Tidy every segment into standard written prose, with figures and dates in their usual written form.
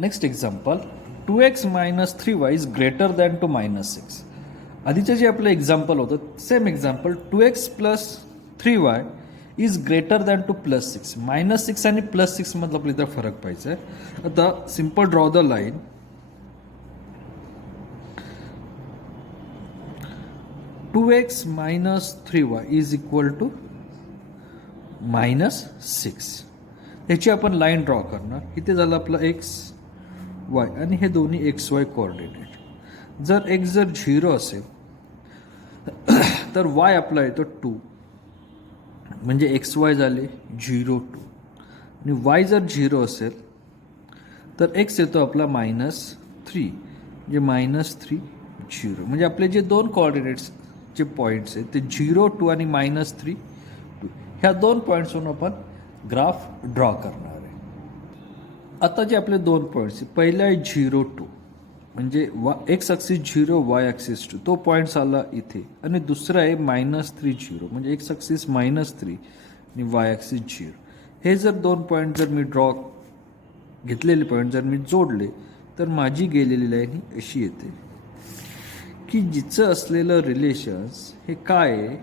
Next example 2x minus 3y is greater than to -6. आधीचे जे आपलं एक्झाम्पल होतं same example 2x plus 3y is greater than to +6. -6 आणि +6 मधला आपल्याला इथं फरक पाहिजे. आता simple draw the line. 2x minus 3y is equal to -6. ह्याची आपण लाईन ड्रॉ करणार. इथे झालं आपलं x y आणि हे दोन्ही XY कोऑर्डिनेट. जर x जर 0 असेल तर y आपला येतो 2 म्हणजे XY झाले 0 2 आणि y जर 0 असेल तर x येतो आपला -3 म्हणजे -3 0. म्हणजे आपले जे दोन कोऑर्डिनेट्स जे पॉईंट्स आहेत ते 0 2 आणि -3 2 ह्या दोन पॉईंट्सवरून आपण ग्राफ ड्रॉ करणार आहे. आता जे आपले दोन पॉईंट्स पहिला आहे 0 2 म्हणजे एक्स ॲक्सिस 0 वाय ॲक्सिस 2 तो पॉईंट्स आला इथे आणि दुसरा आहे -3 0 म्हणजे एक्स ॲक्सिस -3 आणि वाय ॲक्सिस 0. हे जर दोन पॉईंट जर मी ड्रॉ घेतलेले पॉईंट जर मी जोडले तर माझी गेलेली लाईन ही अशी येते की जिचं असलेलं रिलेशन्स हे काय आहे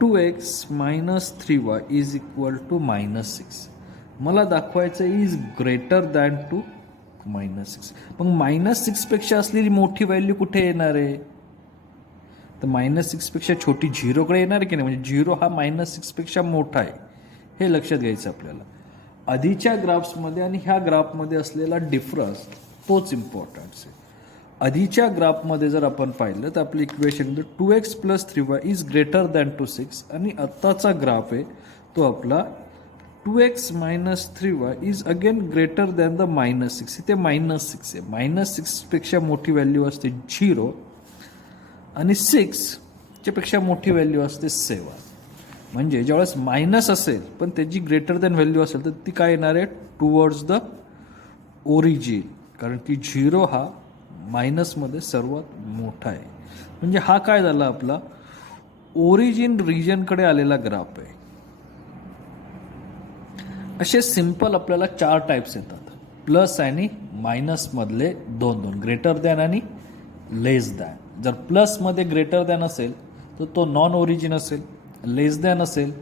2x minus 3y is equal to -6. मला दाखवायचं इज ग्रेटर दॅन टू -6. मग -6 पेक्षा असलेली मोठी व्हॅल्यू कुठे येणार आहे तर -6 पेक्षा छोटी 0 कडे येणार की नाही. म्हणजे 0 हा -6 पेक्षा मोठा आहे हे लक्षात घ्यायचं आपल्याला. आधीच्या ग्राफ्समध्ये आणि ह्या ग्राफमध्ये असलेला डिफरन्स तोच इम्पॉर्टन्स आहे. आधीच्या ग्राफमध्ये जर आपण पाहिलं तर आपलं equation 2x plus 3y is greater than to 6 आणि आत्ताचा ग्राफ आहे तो आपला 2x minus 3y is again greater than the -6. इथे -6 आहे. -6 पेक्षा मोठी व्हॅल्यू असते 0 आणि 6 च्या पेक्षा मोठी व्हॅल्यू असते 7. म्हणजे ज्यावेळेस मायनस असेल पण त्याची ग्रेटर दॅन व्हॅल्यू असेल तर ती काय येणार आहे टुवर्ड्स द ओरिजिन. कारण की 0 हा मायनसमध्ये सर्वात मोठा आहे. म्हणजे हा काय झाला आपला ओरिजिन रिजनकडे आलेला ग्राफ आहे. असे सिंपल आपल्याला 4 टाइप्स येतात. प्लस आणि मायनस मधले दोन ग्रेटर दॅन आणि लेस दॅन. जर प्लसमध्ये ग्रेटर दॅन असेल तर तो नॉन ओरिजिन असेल, लेस दॅन असेल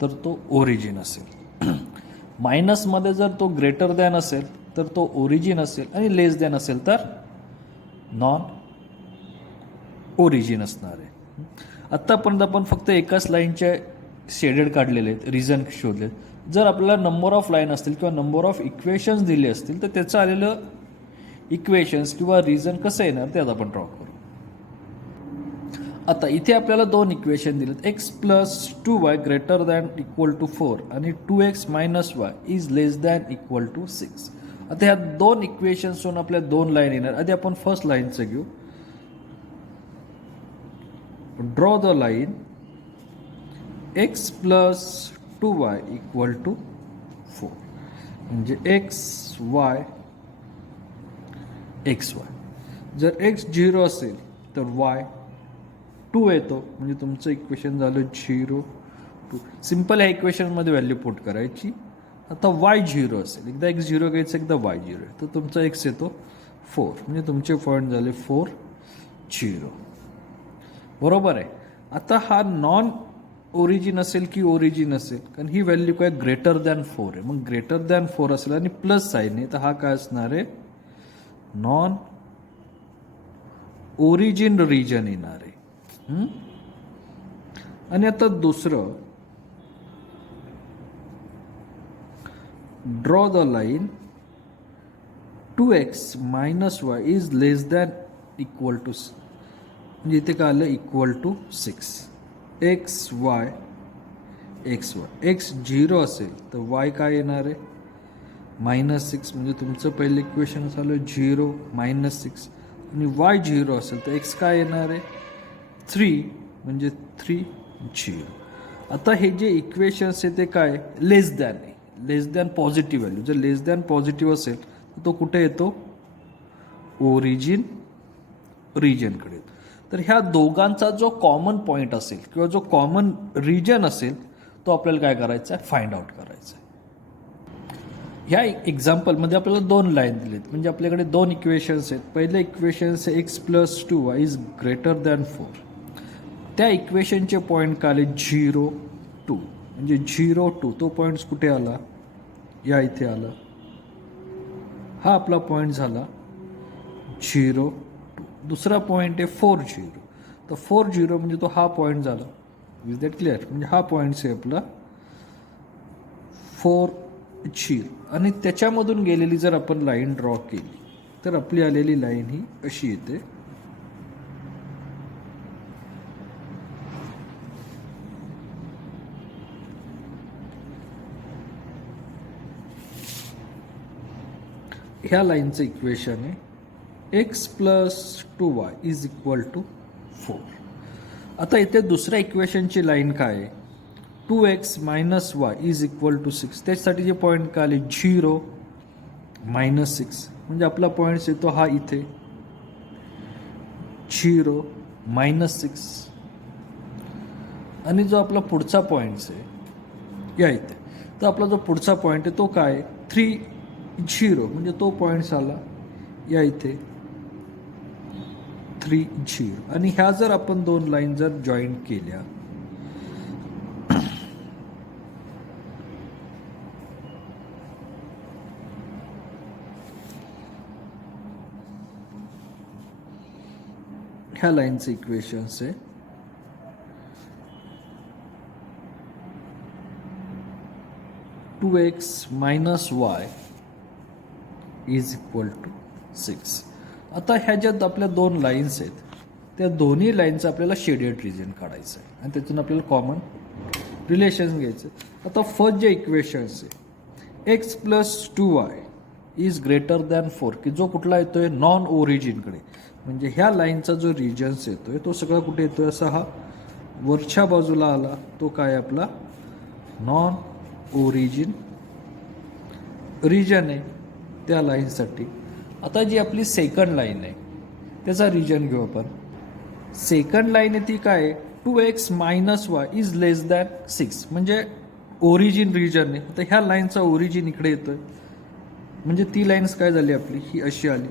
तर तो ओरिजिन असेल. मायनसमध्ये जर तो ग्रेटर दॅन असेल तर तो ओरिजिन असेल आणि लेस दॅन असेल तर नॉन ओरिजिन असणार आहे. आत्तापर्यंत आपण फक्त एकाच लाईनचे शेडेड काढलेले आहेत, रिझन शोधले. जर आपल्याला नंबर ऑफ लाईन असतील किंवा नंबर ऑफ इक्वेशन्स दिले असतील तर त्याचं आलेलं इक्वेशन्स किंवा रिझन कसं येणार ते आता आपण ड्रॉ करू. आता इथे आपल्याला दोन इक्वेशन दिलेत. x plus 2y greater than equal to 4 आणि 2x minus y is less than equal to 6. आता ह्या दोन इक्वेशन्सवरून आपल्या दोन लाईन येणार. आधी आपण फर्स्ट लाईनचं घेऊ. Draw the line x plus 2y equal to 4 म्हणजे xy xy. जर x 0 असेल तर y 2 येतो म्हणजे तुमचं इक्वेशन झालं 0 2. सिम्पल ह्या इक्वेशनमध्ये व्हॅल्यू पुट करायची. आता y 0 असेल, एकदा x 0 घ्यायचं एकदा y 0 आहे तर तुमचा x येतो 4 म्हणजे तुमचे पॉईंट झाले 4 0. बरोबर आहे. आता हा नॉन ओरिजिन असेल की ओरिजिन असेल कारण ही व्हॅल्यू काय ग्रेटर दॅन 4 आहे. मग ग्रेटर दॅन 4 असेल आणि प्लस साईन आहे तर हा काय असणार आहे नॉन ओरिजिन रिजन येणार आहे. आणि आता दुसरं draw the line 2x minus y is less than equal to म्हणजे इथे काय आलं equal to 6. xy xy x 0 असेल तर y काय येणार आहे -6 म्हणजे तुमचं पहिलं इक्वेशन झालं 0 -6 आणि y 0 असेल तर x काय येणार आहे 3 म्हणजे 3 0. आता हे जे इक्वेशन्स आहे ते काय लेस दॅन आहे. लेस दॅन पॉझिटिव्ह व्हॅल्यू. जर लेस दॅन पॉझिटिव्ह असेल तर तो कुठे येतो ओरिजिन रिजनकडे. तर ह्या दोघांचा जो कॉमन पॉईंट असेल किंवा जो कॉमन रिजन असेल तो आपल्याला काय करायचा आहे फाइंड आउट करायचा आहे. ह्या एक्झाम्पलमध्ये आपल्याला दोन लाईन दिलेत, म्हणजे आपल्याकडे दोन इक्वेशन्स आहेत. पहिले इक्वेशन्स आहे x plus 2y is greater than 4. त्या इक्वेशनचे पॉईंट काय आले 0 2, म्हणजे 0 2 तो पॉईंट्स कुठे आला, या इथे आला. हा आपला पॉईंट झाला 0 2. दुसरा पॉईंट आहे 4 0, तर 4 0 म्हणजे तो हा पॉईंट झाला. Is that clear? म्हणजे हा पॉईंट आहे आपला 4 0, आणि त्याच्यामधून गेलेली जर आपण लाईन ड्रॉ केली तर आपली आलेली लाईन ही अशी येते. ह्या लाईनचं इक्वेशन आहे x plus 2y is equal to 4. आता इथे दुसऱ्या इक्वेशनची लाईन काय आहे, 2x minus y is equal to 6. त्याच्यासाठी जे पॉईंट काय आले 0 मायनस 6, म्हणजे आपला पॉईंट येतो हा इथे 0 मायनस 6. आणि जो आपला पुढचा पॉईंट आहे या इथे, तर आपला जो पुढचा पॉईंट आहे तो काय 3 0, म्हणजे तो पॉईंट आला या इथे 3 0. आणि ह्या जर आपण दोन लाईन जर जॉईन केल्या ह्या लाईनचं इक्वेशन्स आहे two x minus y is equal to 6. आता ह्या ज्यात आपल्या दोन लाईन्स आहेत त्या दोन्ही लाईनचं आपल्याला शेडेड रिजन काढायचं आहे आणि त्यातून आपल्याला कॉमन रिलेशन घ्यायचं. आता फर्स्ट जे इक्वेशन्स आहे x plus 2y is greater than 4, की जो कुठला येतोय नॉन ओरिजिनकडे, म्हणजे ह्या लाईनचा जो रिजन्स येतोय तो सगळा कुठे येतोय, असा हा वरच्या बाजूला आला, तो काय आपला नॉन ओरिजिन रिजन आहे त्या लाईनसाठी. आता जी आपली सेकंड लाईन आहे त्याचा रिजन घेऊ आपण. सेकंड लाईन आहे ती काय 2x minus y is less than 6, म्हणजे ओरिजिन रिजन आहे. आता ह्या लाईनचा ओरिजिन इकडे येतोय, म्हणजे ती लाईन्स काय झाली आपली ही अशी आली.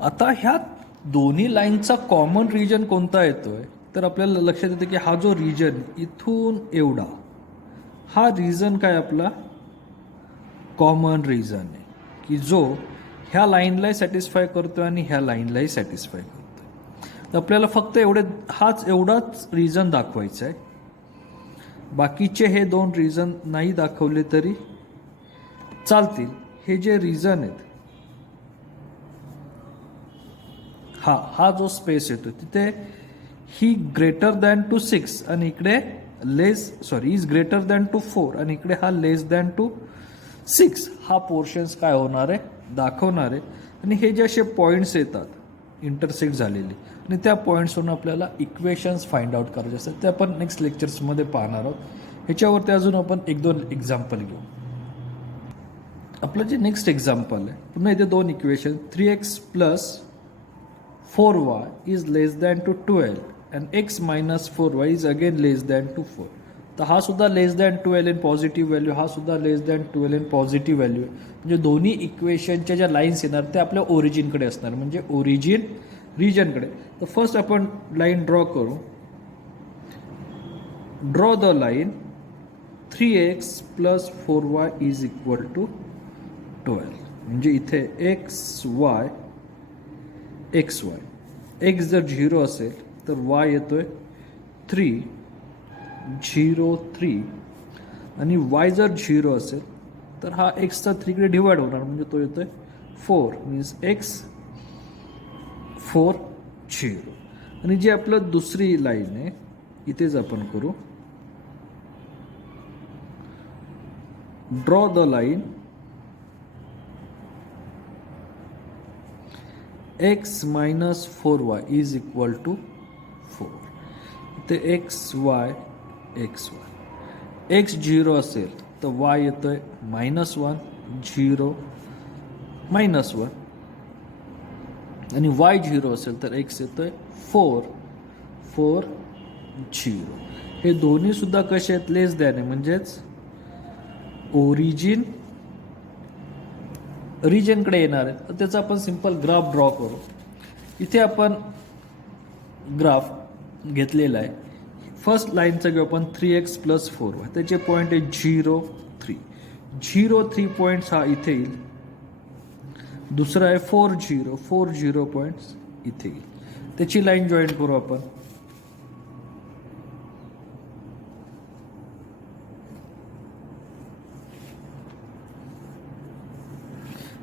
आता ह्या दोन्ही लाईनचा कॉमन रिजन कोणता येतोय, तर आपल्याला लक्षात येतं की हा जो रिजन इथून एवढा हा रिजन काय आपला कॉमन रिजन आहे, की जो ह्या लाईनलाही सॅटिस्फाय करतोय आणि ह्या लाईनलाही सॅटिस्फाय करतोय. तर आपल्याला फक्त एवढाच रिजन दाखवायचा आहे. बाकीचे हे दोन रिजन नाही दाखवले तरी चालतील. हे जे रिजन आहेत हा जो स्पेस येतो तिथे ही ग्रेटर दॅन टू 6 आणि इकडे इज ग्रेटर दॅन टू 4 आणि इकडे हा लेस दॅन टू 6 हा पोर्शन्स काय होणार आहे दाखवणार आहे. आणि हे जे असे पॉईंट्स येतात इंटरसेक्ट झालेले आणि त्या पॉईंट्सवरून आपल्याला इक्वेशन्स फाइंड आउट करायचे असतात, ते आपण नेक्स्ट लेक्चर्समध्ये पाहणार आहोत. ह्याच्यावरती अजून आपण 1-2 एक्झाम्पल घेऊ. आपलं जे नेक्स्ट एक्झाम्पल आहे पुन्हा इथे दोन equation 3x plus 4y is less than to 12 and x minus 4y is again less than to 4. तर हा सुद्धा लेस दॅन 12 इन पॉझिटिव्ह व्हॅल्यू, हा सुद्धा लेस दॅन 12 इन पॉझिटिव्ह व्हॅल्यू. म्हणजे दोन्ही इक्वेशनच्या ज्या लाईन्स येणार त्या आपल्या ओरिजिनकडे असणार, म्हणजे ओरिजिन रिजनकडे. तर फर्स्ट आपण लाईन ड्रॉ करू. Draw the line 3x plus 4y is equal to 12. म्हणजे इथे एक्स वाय एक्स जर 0 असेल तर वाय येतोय 3 0 3 आणि वाय जर 0 असेल तर हा एक्सचा 3 कडे डिवाइड होणार, म्हणजे तो येतोय 4 मीन्स एक्स 4 0. आणि जी आपलं दुसरी लाईन आहे इथेच आपण करू. Draw the line x minus 4y is equal to 4. इथे एक्स वाय एक्स 0 असेल तर y येतोय -1 0 -1 आणि y 0 असेल तर x येतोय 4 4 0. हे दोन्ही सुद्धा कसे आहेत? लेस दॅन आहे, म्हणजेच ओरिजिन रिजनकडे येणार आहे. तर त्याचा आपण सिंपल ग्राफ ड्रॉ करू. इथे आपण ग्राफ घेतलेला आहे. फर्स्ट लाईनचा घेऊ आपण 3x + 4y. त्याचे पॉईंट आहे 0 3. 0 3 पॉईंट्स हा इथे येईल. दुसरा आहे 4 0 4 0 पॉईंट्स इथे येईल. त्याची लाईन जॉईन करू आपण.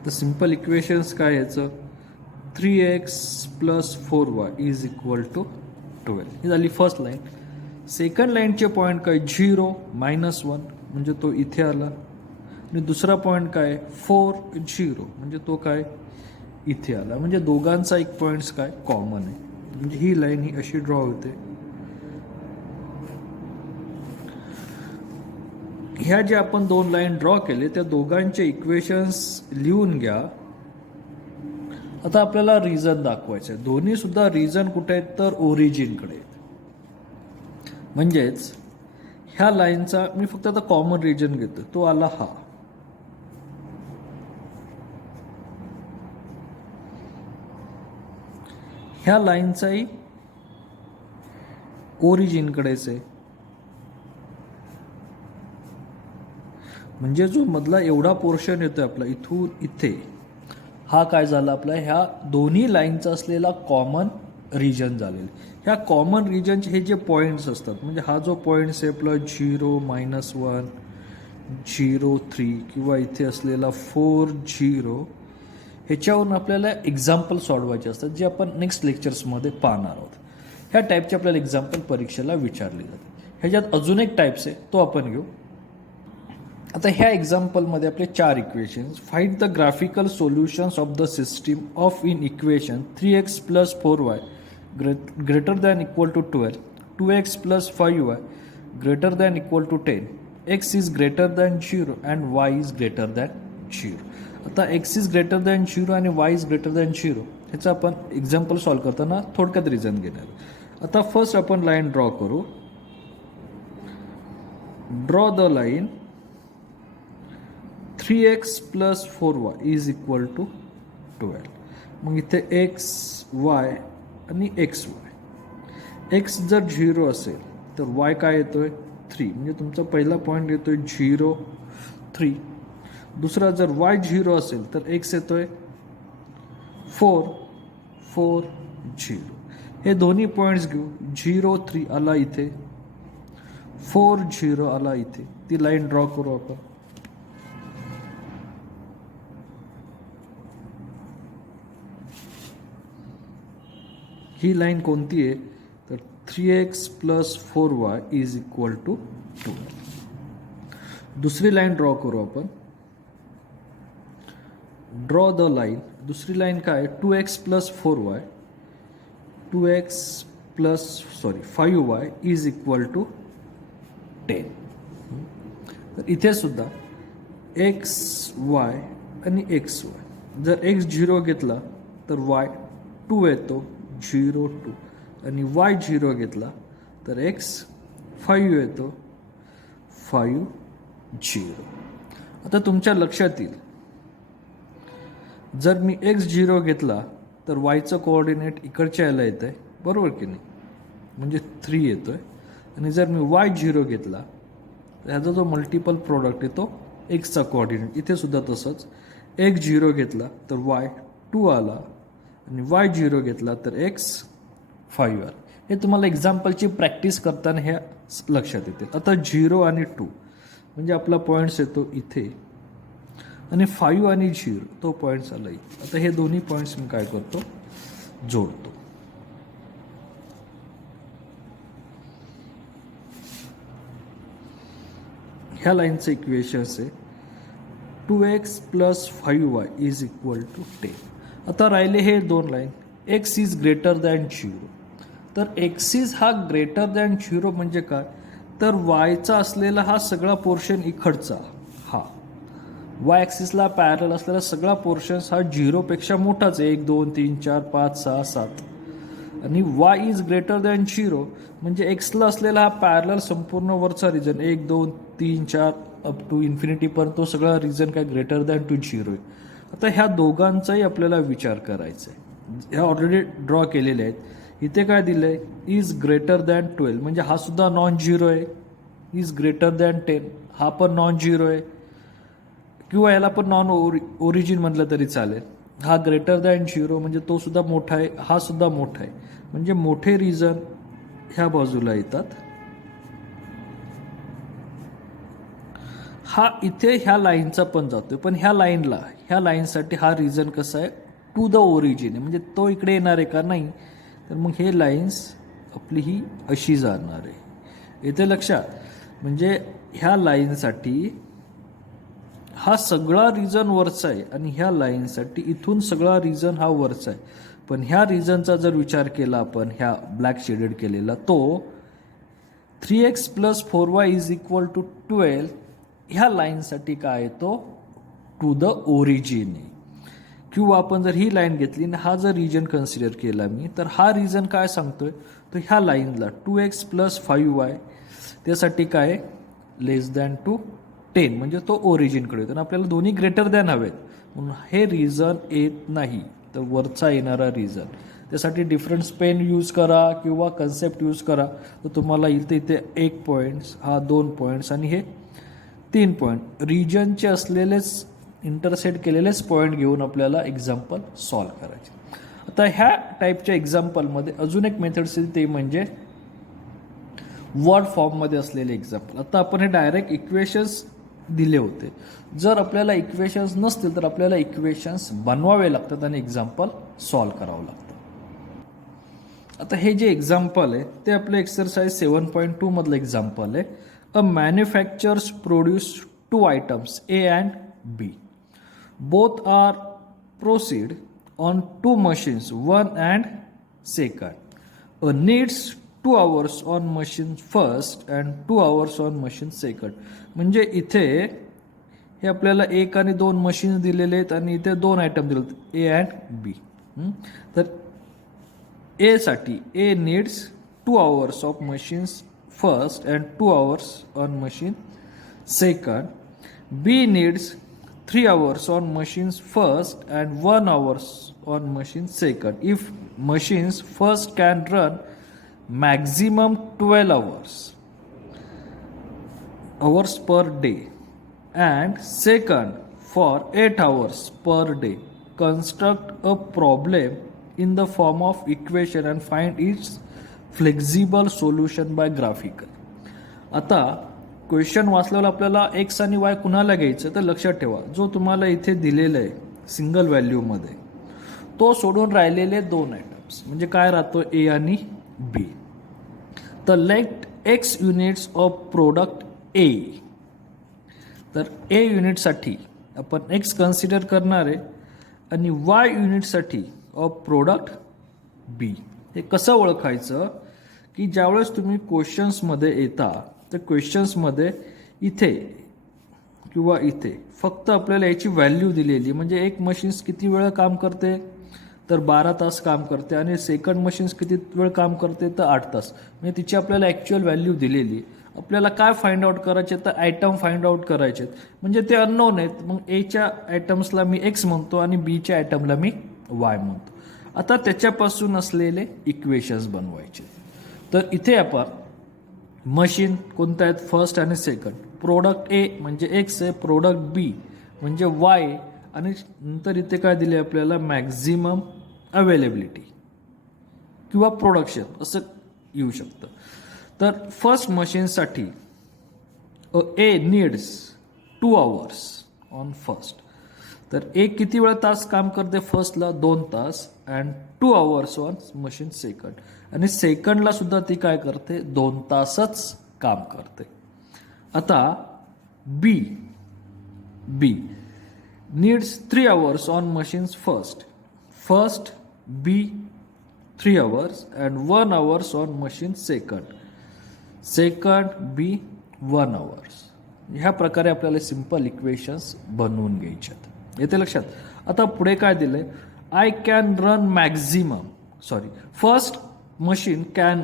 तर सिंपल इक्वेशन्स काय याचं? 3x + 4y = 12. ही झाली फर्स्ट लाईन. सेकंड लाईनचे पॉईंट काय? 0 -1 म्हणजे तो इथे आला. आणि दुसरा पॉईंट काय? 4 0 म्हणजे तो काय? इथे आला. म्हणजे दोघांचा एक पॉईंट्स काय? कॉमन आहे. म्हणजे ही लाईन ही अशी ड्रॉ होते. ह्या ज्या आपण दोन लाईन ड्रॉ केले त्या दोघांचे इक्वेशन्स लिहून घ्या. आता आपल्याला रिझन दाखवायचं आहे. दोन्ही सुद्धा रिझन कुठे आहेत? तर ओरिजिनकडे. म्हणजेच ह्या लाईनचा मी फक्त आता कॉमन रिजन घेतो, तो आला हा. ह्या लाईनचाही ओरिजिनकडेच आहे. म्हणजे जो मधला एवढा पोर्शन येतोय आपला इथून इथे, हा काय झाला? आपला ह्या दोन्ही लाईनचा असलेला कॉमन रिजन झालेला. ह्या कॉमन रिजनचे हे जे पॉईंट्स असतात, म्हणजे हा जो पॉईंट्स आहे आपला 0 -1 0 3 किंवा इथे असलेला 4 0, ह्याच्यावरून आपल्याला एक्झाम्पल सोडवायचे असतात, जे आपण नेक्स्ट लेक्चर्समध्ये पाहणार आहोत. ह्या टाईपचे आपल्याला एक्झाम्पल परीक्षेला विचारले जाते. ह्याच्यात अजून एक टाईप्स आहे, तो आपण घेऊ. आता ह्या एक्झाम्पलमध्ये आपले 4 equations. Find the graphical solutions of the system of in equation 3x + 4y greater than equal to 12, 2x + 5y greater than equal to 10, x is greater than 0 and y is greater than 0. आता x is greater than 0 आणि y is greater than 0 ह्याचं आपण example solve करताना थोडक्यात reason घेणार. आता first आपण line draw करू. Draw the line 3x + 4y = 12. मग इथे x y आणि xy. x जर 0 असेल तर y काय येतोय? 3. म्हणजे तुमचा पहिला पॉईंट येतोय 0 3. दुसरा जर y 0 असेल तर x येतोय 4 4 0. हे दोन्ही पॉईंट्स घेऊ. 0 3 आला इथे, 4 0 आला इथे. ती लाईन ड्रॉ करू आपण. ही लाईन कोणती आहे? तर 3x + 4y = 2. दुसरी लाईन ड्रॉ करू आपण. Draw the line. दुसरी लाईन काय? 2x + 4y 5y = 10. तर इथे सुद्धा x y आणि xy. जर x 0 घेतला तर y 2 येतो 0 2 आणि y 0 घेतला तर x 5 येतो 5 0. आता तुमच्या लक्षात येईल, जर मी x 0 घेतला तर yचं कोऑर्डिनेट इकडच्या याला येत आहे, बरोबर की नाही? म्हणजे 3 येतोय. आणि जर मी y 0 घेतला तर ह्याचा जो मल्टिपल प्रोडक्ट येतो एक्सचा कोऑर्डिनेट, इथे सुद्धा तसंच. x 0 घेतला तर y 2 आला आणि y 0 घेतला तर x 5 आला. हे तुम्हाला एक्झाम्पलची प्रॅक्टिस करताना हे लक्षात येते. आता 0 आणि 2 म्हणजे आपला पॉईंट्स येतो इथे आणि 5 आणि 0 तो पॉईंट्स आला इथे. आता हे दोन्ही पॉईंट्स मी काय करतो? जोडतो. ह्या लाईनचं इक्वेशन्स आहे 2x + 5y = 10. आता राहिले हे दोन line. x is greater than 0. तर x is हा ग्रेटर दॅन 0 म्हणजे काय? तर yचा असलेला हा सगळा पोर्शन इकडचा हा वाय ॲक्सिसला पॅरल असलेला सगळा पोर्शन्स हा 0पेक्षा मोठाच आहे. 1 2 3 4 5 6 7 आणि वाय इज ग्रेटर दॅन 0 म्हणजे एक्सला असलेला हा पॅरल संपूर्ण वरचा रिजन 1 2 3 4 अप टू इन्फिनिटीपर्यंत तो सगळा रिजन काय ग्रेटर दॅन टू 0 आहे. आता ह्या दोघांचाही आपल्याला विचार करायचा आहे. ह्या ऑलरेडी ड्रॉ केलेले आहेत. इथे काय दिलं आहे इज ग्रेटर दॅन 12 म्हणजे हा सुद्धा नॉन झिरो आहे. इज ग्रेटर दॅन 10 हा पण नॉन झिरो आहे किंवा याला पण नॉन ओरिजिन म्हटलं तरी चालेल. हा ग्रेटर दॅन 0 म्हणजे तो सुद्धा मोठा आहे. हा सुद्धा मोठा आहे म्हणजे मोठे रिजन ह्या बाजूला येतात. हा इथे ह्या लाईनचा पण जातोय पण ह्या लाईनसाठी हा रिजन कसा आहे टू द ओरिजिन आहे म्हणजे तो इकडे येणार आहे का नाही. तर मग हे लाईन्स आपली ही अशी जाणार आहे. इथे लक्षात म्हणजे ह्या लाईनसाठी हा सगळा रिजन वरचा आहे आणि ह्या लाईनसाठी इथून सगळा रिजन हा वरचा आहे. पण ह्या रिजनचा जर विचार केला आपण ह्या ब्लॅक शेडेड केलेला तो 3x + 4y = 12 ह्या लाईनसाठी काय येतो टू द ओरिजिन आहे. किंवा आपण जर ही लाईन घेतली आणि हा जर रिजन कन्सिडर केला मी तर हा रिजन काय सांगतोय तर ह्या लाईनला 2x + 5y त्यासाठी काय लेस दॅन टू 10 म्हणजे तो ओरिजिनकडे येतो आणि आपल्याला दोन्ही ग्रेटर दॅन हवेत म्हणून हे रिझन येत नाही. तर वरचा येणारा रिझन त्यासाठी डिफरन्स पेन यूज करा किंवा कन्सेप्ट यूज करा तर तुम्हाला इथे 1 पॉईंट्स हा 2 पॉईंट्स आणि हे 3 पॉईंट रिजनचे असलेलेच इंटरसेट केलेलेच पॉईंट घेऊन आपल्याला एक्झाम्पल सॉल्व करायचे. आता ह्या टाईपच्या एक्झाम्पलमध्ये अजून एक मेथड्स ते म्हणजे वर्ड फॉर्ममध्ये असलेले एक्झाम्पल. आता आपण हे डायरेक्ट इक्वेशन्स दिले होते. जर आपल्याला इक्वेशन्स नसतील तर आपल्याला इक्वेशन्स बनवावे लागतात आणि एक्झाम्पल सॉल्व करावं लागतं. आता हे जे एक्झाम्पल आहे ते आपलं एक्सरसाइज 7.2 मधलं एक्झाम्पल आहे. A manufactures produce 2 items A and B. Both are proceed on 2 machines, 1 and 2nd. Needs 2 hours on machine first and 2 hours on machine second. म्हणजे इथे हे आपल्याला 1 आणि 2 मशीन्स दिलेले आहेत आणि इथे 2 आयटम दिले आहेत A and B. तर A साठी A needs 2 hours of machines first and 2 hours on machine second. B needs 3 hours on machines first and 1 hours on machine second. If machines first can run maximum 12 hours per day and second for 8 hours per day, construct a problem in the form of equation and find its flexible solution by graphical. आता question वाचल्यावर आपल्याला x आणि Y कुणाला घ्यायचं तर लक्षात ठेवा जो तुम्हाला इथे दिलेला आहे सिंगल व्हॅल्यूमध्ये तो सोडून राहिलेले 2 आयटम्स म्हणजे काय राहतो ए आणि बी. तर let x units of product A. तर ए युनिटसाठी आपण एक्स कन्सिडर करणार आहे आणि वाय युनिटसाठी ऑफ प्रोडक्ट बी. हे कसं ओळखायचं की ज्यावेळेस तुम्ही क्वेश्चन्समध्ये येता तर क्वेश्चन्समध्ये इथे किंवा इथे फक्त आपल्याला याची व्हॅल्यू दिलेली म्हणजे एक मशीन्स किती वेळ काम करते तर 12 तास काम करते आणि सेकंड मशीन्स किती वेळ काम करते तर 8 तास म्हणजे तिची आपल्याला ॲक्च्युअल व्हॅल्यू दिलेली. आपल्याला काय फाइंड आउट करायचे तर आयटम फाइंड आउट करायचे म्हणजे ते अननोन आहेत. मग एच्या आयटम्सला मी एक्स म्हणतो आणि बीच्या आयटमला मी वाय म्हणतो. आता त्याच्यापासून असलेले इक्वेशन्स बनवायचे. तर इथे आपण मशीन कोणत्या आहेत फर्स्ट आणि सेकंड. प्रोडक्ट ए म्हणजे एक्स आहे, प्रोडक्ट बी म्हणजे वाय आणि नंतर इथे काय दिले आपल्याला मॅक्झिमम अवेलेबिलिटी किंवा प्रोडक्शन असं येऊ शकतं. तर फर्स्ट मशीनसाठी ए नीड्स 2 hours ऑन फर्स्ट. तर ए किती वेळ तास काम करते फर्स्टला 2 तास and 2 hours on machine second आणि सेकंडला सुद्धा ती काय करते 2 तासच काम करते. आता बी needs 3 hours on machines first B 3 hours and 1 hours on machine second B 1 hours. ह्या प्रकारे आपल्याला सिंपल इक्वेशन्स बनवून घ्यायच्यात. येते लक्षात. आता पुढे काय दिलंय, I can run maximum first machine can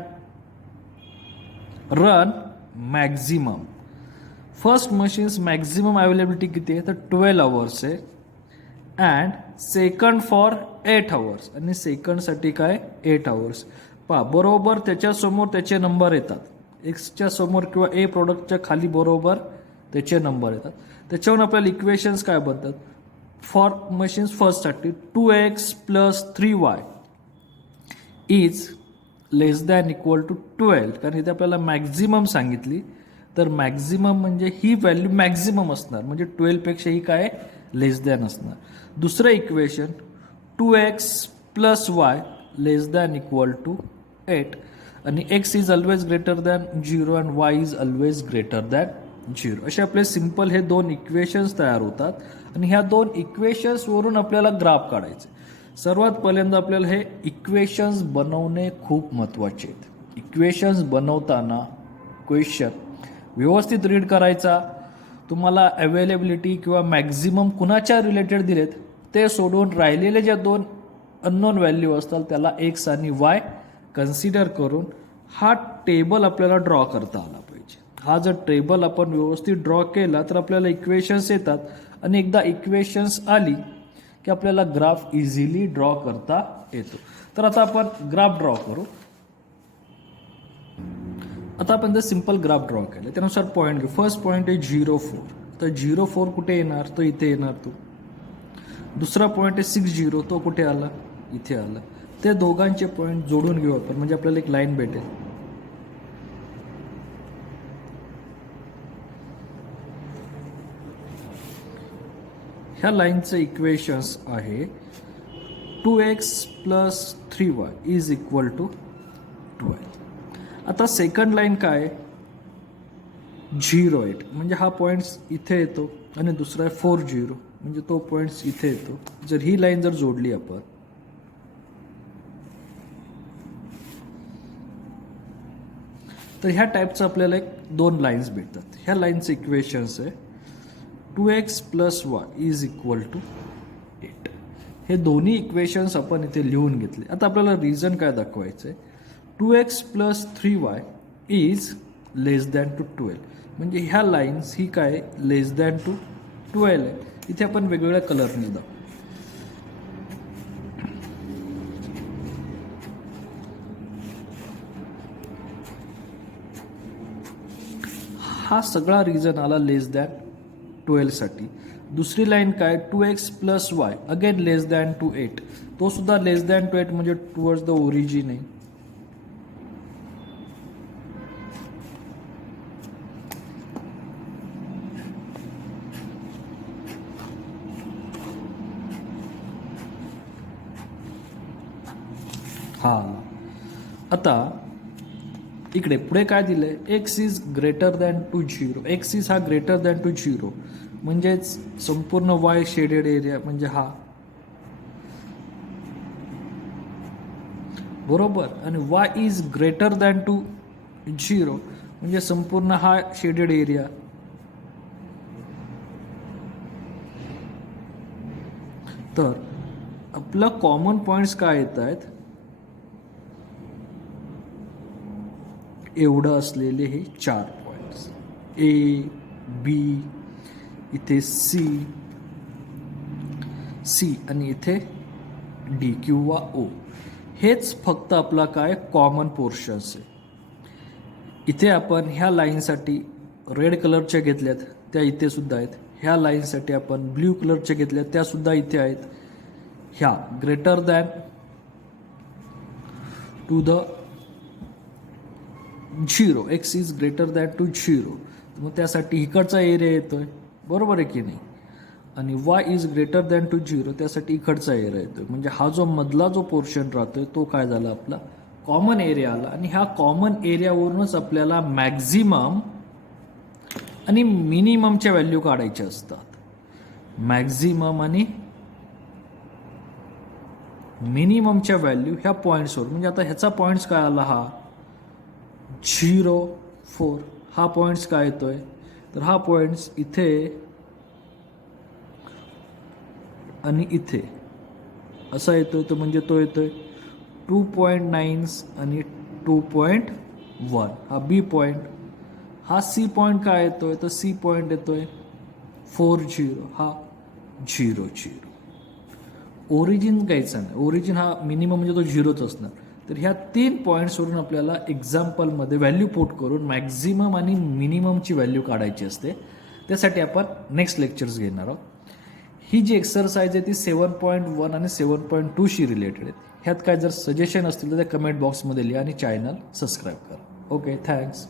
run maximum. First machines maximum availability किती आहे तर 12 आवर्स आहे. अँड सेकंड फॉर 8 आवर्स, आणि सेकंडसाठी काय 8 आवर्स. पहा बरोबर त्याच्यासमोर त्याचे नंबर येतात, एक्सच्या समोर किंवा ए प्रोडक्टच्या खाली बरोबर त्याचे नंबर येतात. त्याच्यावरून आपल्याला इक्वेशन्स काय बनतात, फॉर मशीन्स फर्स्टसाठी 2x + 3y is less than equal to 12, कारण इथे आपल्याला मॅक्झिमम सांगितली, तर मॅक्झिमम म्हणजे ही व्हॅल्यू मॅक्झिमम असणार, म्हणजे 12 पेक्षा ही काय लेस दॅन असणार. दुसरं equation 2x + y less than equal to 8, आणि x is always greater than 0 and y is always greater than 0. असे आपले सिंपल हे दोन इक्वेशन्स तयार होतात, आणि ह्या दोन इक्वेशन्सवरून आपल्याला ग्राफ काढायचे. सर्वात पहिल्यांदा आपल्याला हे इक्वेशन्स बनवणे खूप महत्त्वाचे आहेत. इक्वेशन्स बनवताना क्वेश्चन व्यवस्थित रीड करायचा. तुम्हाला अवेलेबिलिटी किंवा मॅक्झिमम कुणाच्या रिलेटेड दिलेत ते सोडून राहिलेले ज्या दोन अननोन व्हॅल्यू असतात त्याला एक्स आणि वाय कन्सिडर करून हा टेबल आपल्याला ड्रॉ करता आला पाहिजे. हा जर टेबल आपण व्यवस्थित ड्रॉ केला तर आपल्याला इक्वेशन्स येतात, आणि एकदा इक्वेशन्स आली की आपल्याला ग्राफ इझिली ड्रॉ करता येतो. तर आता आपण ग्राफ ड्रॉ करू. आता आपण जर सिंपल ग्राफ ड्रॉ केलं त्यानुसार पॉईंट घेऊ. फर्स्ट पॉईंट आहे 0,4, तर 0,4 कुठे येणार, तो इथे येणार. तो दुसरा पॉईंट आहे 6,0, तो कुठे आला, इथे आला. ते दोघांचे पॉईंट जोडून घेऊ आपण, म्हणजे आपल्याला एक लाईन भेटेल. ह्या लाईनचं इक्वेशन्स आहे 2x + 3y is equal to 12. आता सेकंड लाईन काय 0,8, म्हणजे हा पॉईंट्स इथे येतो, आणि दुसरा आहे 4,0 म्हणजे तो पॉईंट्स इथे येतो. जर ही लाईन जर जोडली आपण तर ह्या टाईपचं आपल्याला एक दोन लाईन्स भेटतात. ह्या लाईनचं इक्वेशन्स आहे 2x + y is equal to 8. हे दोन्ही इक्वेशन्स आपण इथे लिहून घेतले. आता आपल्याला रिझन काय दाखवायचं आहे, 2x + 3y is less than to 12, म्हणजे ह्या लाईन्स ही काय लेस दॅन टू 12 आहे. इथे आपण वेगवेगळ्या कलरने दाखवू. हा सगळा रिझन आला लेस दॅन 12 साठी. दुसरी लाईन काय 2x + y again less than to 8, तो सुद्धा लेस दॅन टू 8 म्हणजे टुवर्ड्स द ओरिजिन आहे. हा आता इकडे पुढे काय दिलंय, x is greater than to 0. X is हा ग्रेटर दॅन टू 0 म्हणजेच संपूर्ण y शेडेड एरिया म्हणजे हा बरोबर, आणि y is greater than to 0 म्हणजे संपूर्ण हा शेडेड एरिया. तर आपलं कॉमन पॉइंट्स काय येत आहेत, एवढं असलेले हे 4 पॉईंट्स ए बी, इथे सी आणि इथे डी किंवा ओ, हेच फक्त आपला काय कॉमन पोर्शन्स आहे. इथे आपण ह्या लाईनसाठी रेड कलरच्या घेतल्यात त्या इथे सुद्धा आहेत. ह्या लाईनसाठी आपण ब्ल्यू कलरच्या घेतल्यात त्या सुद्धा इथे आहेत. ह्या greater than to the 0, x is greater than to 0, मग त्यासाठी इकडचा एरिया येतोय बरोबर आहे की नाही, आणि y is greater than to 0 त्यासाठी इकडचा एरिया येतोय. म्हणजे हा जो मधला जो पोर्शन राहतोय तो काय झाला आपला कॉमन एरिया आला. आणि ह्या कॉमन एरियावरूनच आपल्याला मॅक्झिमम आणि मिनिममच्या व्हॅल्यू काढायच्या असतात. मॅक्झिमम आणि मिनिममच्या व्हॅल्यू ह्या पॉईंट्सवर, म्हणजे आता ह्याचा पॉईंट्स काय आला हा 0,4, हा पॉईंट्स काय येतोय तर हा पॉईंट्स इथे आणि इथे असा येतोय, तो म्हणजे तो येतोय 2.9 आणि 2.1. हा बी पॉईंट. हा सी पॉईंट काय येतोय, तर सी पॉईंट येतोय 40, हा 0. ओरिजिन घ्यायचा नाही, ओरिजिन हा मिनिमम म्हणजे तो 0च असणार. तर ह्या 3 पॉईंट्सवरून आपल्याला एक्झाम्पलमध्ये व्हॅल्यू पुट करून मॅक्झिमम आणि मिनिममची व्हॅल्यू काढायची असते. त्यासाठी आपण नेक्स्ट लेक्चर्स घेणार आहोत. ही जी एक्सरसाइज आहे ती 7.1 आणि 7.2 शी रिलेटेड आहे. ह्यात काय जर सजेशन असतील तर त्या कमेंट बॉक्समध्ये लिहा आणि चॅनल सबस्क्राईब करा. Okay, thanks.